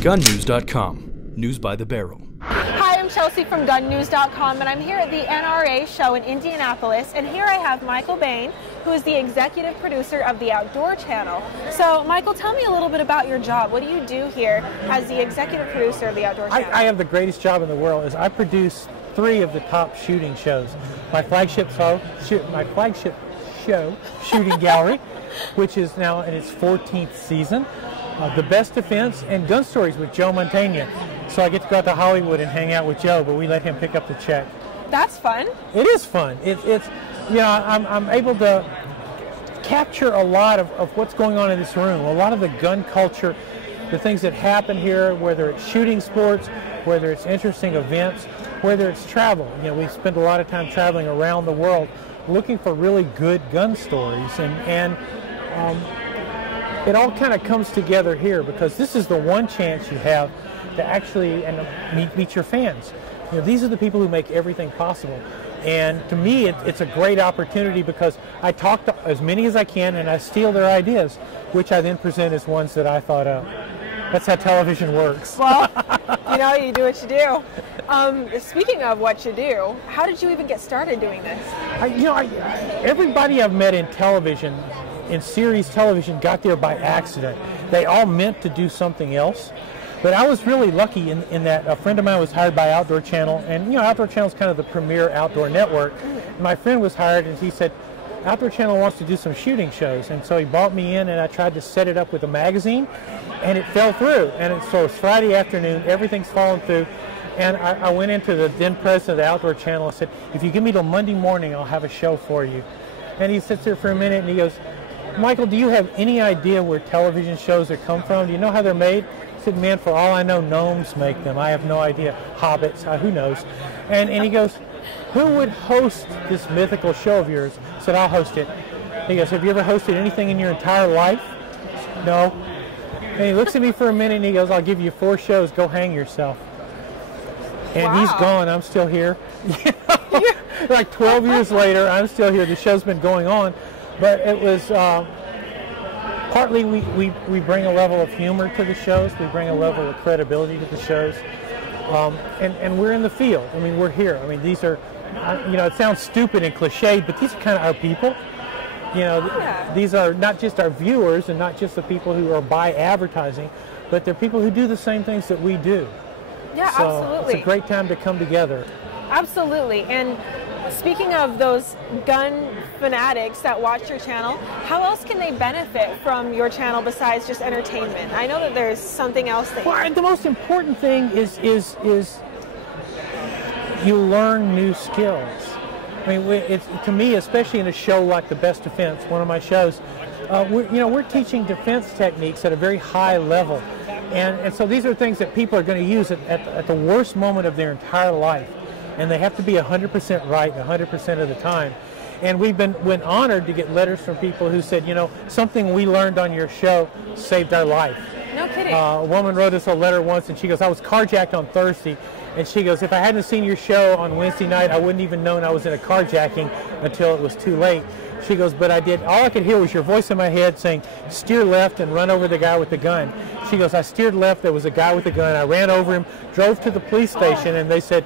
GunNews.com. News by the barrel. Hi, I'm Chelsea from GunNews.com, and I'm here at the NRA show in Indianapolis, and here I have Michael Bane, who is the executive producer of the Outdoor Channel. So, Michael, tell me a little bit about your job. What do you do here as the executive producer of the Outdoor Channel? I have the greatest job in the world. Is I produce 3 of the top shooting shows. My flagship show, Shooting Gallery, which is now in its 14th season. The Best Defense and Gun Stories with Joe Montaigne. So I get to go out to Hollywood and hang out with Joe, but we let him pick up the check. That's fun. It is fun. It's you know, I'm able to capture a lot of what's going on in this room, a lot of the gun culture, the things that happen here, whether it's shooting sports, whether it's interesting events, whether it's travel. You know, we spend a lot of time traveling around the world looking for really good gun stories, and it all kind of comes together here because this is the one chance you have to actually meet your fans. You know, these are the people who make everything possible. And to me, it's a great opportunity because I talk to as many as I can and I steal their ideas, which I then present as ones that I thought of. That's how television works. Well, you know, you do what you do. Speaking of what you do, how did you even get started doing this? Everybody I've met in television, in series television, got there by accident. They all meant to do something else. But I was really lucky in that a friend of mine was hired by Outdoor Channel, and you know, Outdoor Channel is kind of the premier outdoor network. My friend was hired, and he said, Outdoor Channel wants to do some shooting shows, and so he brought me in, and I tried to set it up with a magazine, and it fell through. And so it's Friday afternoon, everything's fallen through, and I went into the then president of the Outdoor Channel and said, if you give me till Monday morning, I'll have a show for you. And he sits there for a minute, and he goes, Michael, do you have any idea where television shows are come from? Do you know how they're made? I said, man, for all I know, gnomes make them. I have no idea. Hobbits, who knows? And he goes, who would host this mythical show of yours? I said, I'll host it. He goes, have you ever hosted anything in your entire life? No. And he looks at me for a minute and he goes, I'll give you 4 shows. Go hang yourself. And wow. He's gone. I'm still here. Like 12 years later, I'm still here. The show's been going on. But it was partly we bring a level of humor to the shows. We bring a level of credibility to the shows. And we're in the field. I mean, we're here. I mean, these are, you know, it sounds stupid and cliched, but these are kind of our people. You know, yeah. These are not just our viewers and not just the people who are buy advertising, but they're people who do the same things that we do. Yeah, so absolutely. It's a great time to come together. Absolutely. And speaking of those gun fanatics that watch your channel, how else can they benefit from your channel besides just entertainment? I know that there's something else that Well, the most important thing is you learn new skills. I mean, it's, to me, especially in a show like The Best Defense, one of my shows, we're teaching defense techniques at a very high level. And so these are things that people are going to use at the worst moment of their entire life. And they have to be 100% right 100% of the time. And we've been honored to get letters from people who said, you know, something we learned on your show saved our life. No kidding. A woman wrote us a letter once, and she goes, I was carjacked on Thursday. And she goes, if I hadn't seen your show on Wednesday night, I wouldn't even known I was in a carjacking until it was too late. She goes, but I did, all I could hear was your voice in my head saying, steer left and run over the guy with the gun. She goes, I steered left, there was a guy with a gun. I ran over him, drove to the police station, and they said,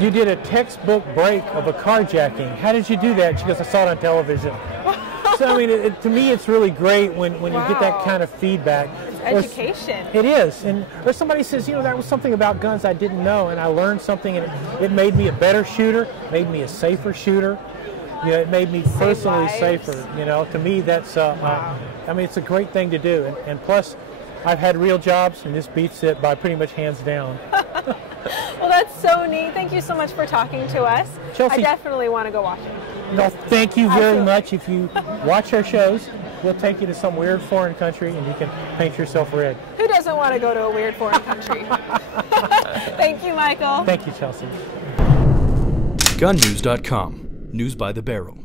you did a textbook break of a carjacking. How did you do that? She goes, I saw it on television. So, I mean, to me, it's really great when you get that kind of feedback. It's education. It is. Or somebody says, you know, that was something about guns I didn't know, and I learned something, and it made me a better shooter, made me a safer shooter. You know, it made me personally safer. You know, to me, that's, I mean, it's a great thing to do. And plus, I've had real jobs, and this beats it by pretty much hands down. Well, that's so neat. Thank you so much for talking to us. Chelsea, I definitely want to go watch it. No, thank you very much. If you watch our shows, we'll take you to some weird foreign country and you can paint yourself red. Who doesn't want to go to a weird foreign country? Thank you, Michael. Thank you, Chelsea. GunNews.com. News by the barrel.